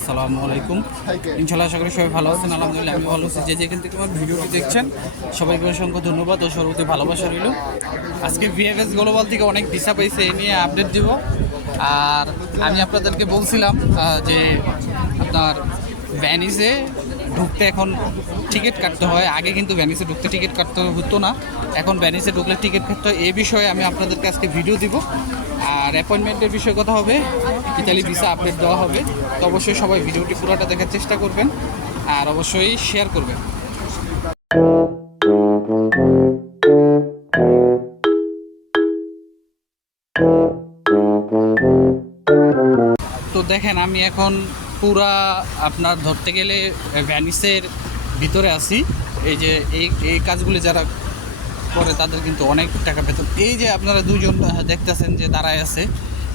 আসসালামু আলাইকুম। ইনশাআল্লাহ আশা করি সবাই ভালো আছেন। আলহামদুলিল্লাহ আমি ভালো আছি। যে যেখান থেকে আমার ভিডিওটি দেখছেন সবাইকে অসংখ্য ধন্যবাদ ও সর্বতি ভালোবাসা রইল। আজকে ভিএফএস গ্লোবাল থেকে অনেক ভিসা পাইছে, এই নিয়ে আপডেট দিব। আর আমি আপনাদেরকে বলছিলাম যে আপনার ভ্যানিসে ঢুকতে এখন টিকিট কাটতে হয়। আগে কিন্তু ভ্যানিসে ঢুকতে টিকিট কাটতে হতো না, এখন ভ্যানিসে ঢুকলে টিকিট কাটতে হয়। এই বিষয়ে আমি আপনাদেরকে আজকে ভিডিও দিব। আর অ্যাপয়েন্টমেন্টের বিষয়ে কথা হবে, ইতালি ভিসা আপডেট দেওয়া হবে। তো অবশ্যই সবাই ভিডিওটি পুরোটা দেখার চেষ্টা করবেন আর অবশ্যই শেয়ার করবেন। তো দেখেন আমি এখন পুরা আপনার ধরতে গেলে ভ্যানিসের ভিতরে আছি। এই যে এই কাজগুলি যারা করে তাদের কিন্তু অনেক টাকা বেতন। এই যে আপনারা দুজন দেখতেছেন যে দাঁড়ায় আছে,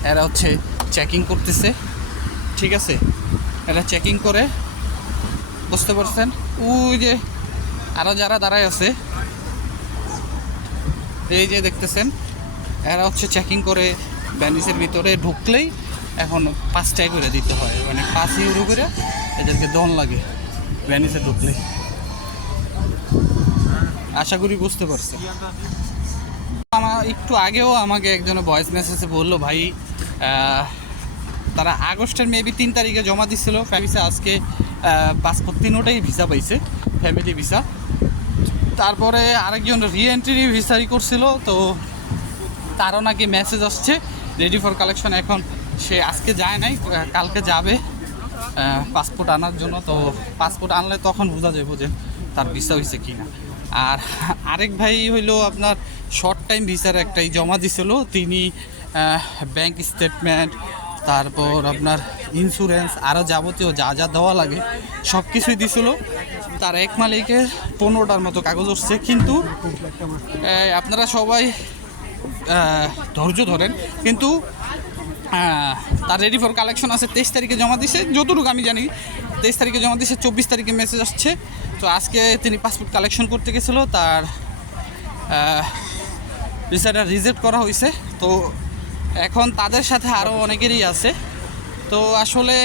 এরা হচ্ছে চেকিং করতেছে, ঠিক আছে? এরা চেকিং করে, বুঝতে পারছেন? ওই যে আরও যারা দাঁড়ায় আছে, এই যে দেখতেছেন, এরা হচ্ছে চেকিং করে। ভ্যানিসের ভিতরে ঢুকলেই এখন 5 টাকা করে দিতে হয়, মানে 5 ইউরো করে এদেরকে দন লাগে ভ্যানিসে ঢুকলে। আশা করি বুঝতে পারছেন। আমার একটু আগেও আমাকে একজন ভয়েস মেসেজে বললো, ভাই তারা আগস্টের মেবি 3 তারিখে জমা দিচ্ছিল ফ্যামিলি, আজকে পাসপোর্ট 3টাই ভিসা পাইছে, ফ্যামিলি ভিসা। তারপরে আরেকজন রিএন্ট্রি ভিসারি করছিল, তো তারও নাকি মেসেজ আসছে রেডি ফর কালেকশন। এখন সে আজকে যায় নাই, কালকে যাবে পাসপোর্ট আনার জন্য। তো পাসপোর্ট আনলে তখন বোঝা যাবে যে তার ভিসা হয়েছে কি না। আর আরেক ভাই হইলো আপনার শর্ট টাইম ভিসার একটাই জমা দিছিল, তিনি ব্যাংক স্টেটমেন্ট, তারপর আপনার ইন্স্যুরেন্স, আরও যাবতীয় যা যা দেওয়া লাগে সব কিছুই দিছিল। তার এক মালিকের 15টার মতো কাগজ আসছে। কিন্তু আপনারা সবাই ধৈর্য ধরেন, কিন্তু তার রেডি ফর কালেকশন আছে 23 তারিখে জমা দিছে, যতটুকু আমি জানি 23 তারিখে জমা দিছে। 24 তারিখে মেসেজ আসছে। তো আজকে তিনি পাসপোর্ট কালেকশন করতে গেছিলো, তার ভিসাটা রিজেক্ট করা হয়েছে। তো এখন তাদের সাথে আরও অনেকেরই আছে। তো আসলে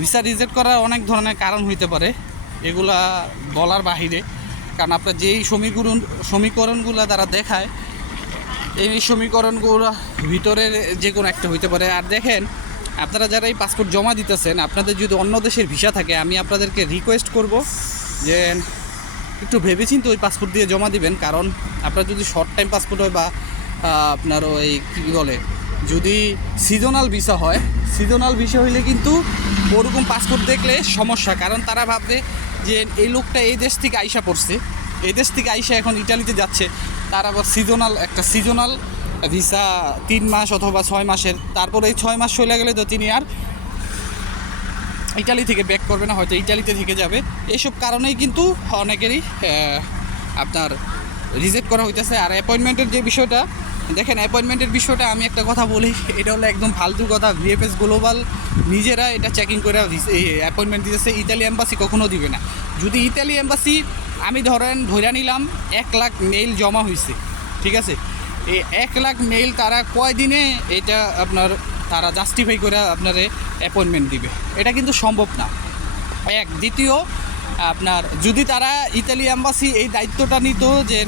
ভিসা রিজেক্ট করার অনেক ধরনের কারণ হইতে পারে, এগুলা বলার বাহিরে। কারণ আপনার যেই সমীকরণগুলো তারা দেখায়, এই সমীকরণগুলো ভিতরের যে কোনো একটা হইতে পারে। আর দেখেন, আপনারা যারা এই পাসপোর্ট জমা দিতেছেন, আপনাদের যদি অন্য দেশের ভিসা থাকে, আমি আপনাদেরকে রিকোয়েস্ট করব যে একটু ভেবেচিন্তে ওই পাসপোর্ট দিয়ে জমা দিবেন। কারণ আপনার যদি শর্ট টাইম পাসপোর্ট হয় বা আপনার ওই কী বলে, যদি সিজনাল ভিসা হয়, সিজনাল ভিসা হইলে কিন্তু ওরকম পাসপোর্ট দেখলে সমস্যা। কারণ তারা ভাববে যে এই লোকটা এই দেশ থেকে আইসা পড়ছে, এই দেশ থেকে আইসা এখন ইটালিতে যাচ্ছে, তার আবার সিজনাল ভিসা 3 মাস অথবা 6 মাসের। তারপরে এই 6 মাস চলে গেলে তো তিনি আর ইটালি থেকে ব্যাক করবে না, হয়তো ইটালিতে থেকে যাবে। এইসব কারণেই কিন্তু অনেকেরই আপনার রিজেক্ট করা হইতেছে। আর অ্যাপয়েন্টমেন্টের যে বিষয়টা দেখেন, অ্যাপয়েন্টমেন্টের বিষয়টা আমি একটা কথা বলি, এটা হলো একদম ফালতু কথা। ভিএফএস গ্লোবাল নিজেরা এটা চেকিং করে অ্যাপয়েন্টমেন্ট দিতেছে, ইতালি এম্বাসি কখনো দিবে না। যদি ইতালি এম্বাসি, আমি ধরে নিলাম 1 লাখ মেইল জমা হয়েছে, ঠিক আছে? এই 1 লাখ মেইল তারা কয় দিনে এটা আপনার তারা জাস্টিফাই করে আপনার অ্যাপয়েন্টমেন্ট দিবে? এটা কিন্তু সম্ভব না। দ্বিতীয়, আপনার যদি তারা ইতালি এম্বাসি এই দায়িত্বটা নিত যে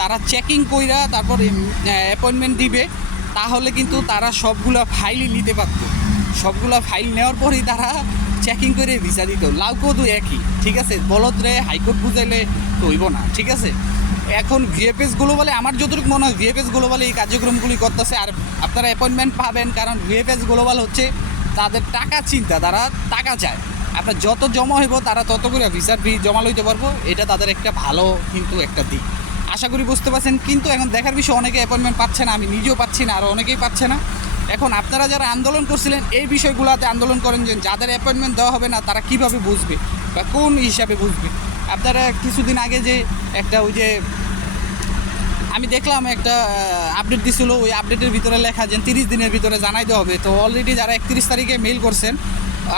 তারা চেকিং কইরা তারপর অ্যাপয়েন্টমেন্ট দিবে, তাহলে কিন্তু তারা সবগুলা ফাইলই নিতে পারত। সবগুলা ফাইল নেওয়ার পরেই তারা চেকিং করে ভিসা দিত। লাউকেও তো একই, ঠিক আছে? বলদরে হাইকোর্ট বুঝাইলে তো হইব না, ঠিক আছে? এখন ভিএফএস গ্লোবালে আমার যতটুকু মনে হয় ভিএফএস গ্লোবালে এই কার্যক্রমগুলি করতেছে। আর আপনারা অ্যাপয়েন্টমেন্ট পাবেন, কারণ ভিএফএস গ্লোবাল হচ্ছে তাদের টাকা চিন্তা, তারা টাকা চায়। আপনার যত জমা হইব তারা তত করে ভিসার ফি জমা লইতে পারবো, এটা তাদের একটা ভালো কিন্তু একটা দিক। আশা করি বুঝতে পারছেন। কিন্তু এখন দেখার বিষয়, অনেকে অ্যাপয়েন্টমেন্ট পাচ্ছে না, আমি নিজেও পাচ্ছি না, আর অনেকেই পাচ্ছে না। এখন আপনারা যারা আন্দোলন করছিলেন এই বিষয়গুলোতে আন্দোলন করেন, যে যাদের অ্যাপয়েন্টমেন্ট দেওয়া হবে না তারা কীভাবে বুঝবে বা কোন হিসাবে বুঝবে। আপনারা কিছুদিন আগে যে একটা ওই যে আমি দেখলাম একটা আপডেট দিছিল, ওই আপডেটের ভিতরে লেখা যে 30 দিনের ভিতরে জানাই দেওয়া হবে। তো অলরেডি যারা 31 তারিখে মেইল করছেন,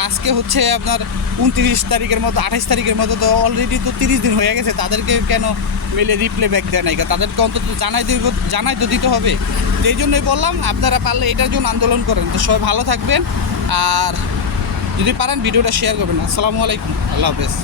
আজকে হচ্ছে আপনার 29 তারিখের মতো, 28 তারিখের মতো, তো অলরেডি তো 30 দিন হয়ে গেছে। তাদেরকে কেন মেলে রিপ্লে ব্যাক দেয় নাই? তাদেরকে অন্তত জানাই তো দিতে হবে। এই জন্যই বললাম, আপনারা পারলে এটার জন্য আন্দোলন করেন। তো সবাই ভালো থাকবেন। আর যদি পারেন ভিডিওটা শেয়ার করবেন। আসসালামু আলাইকুম, আল্লাহ হাফেজ।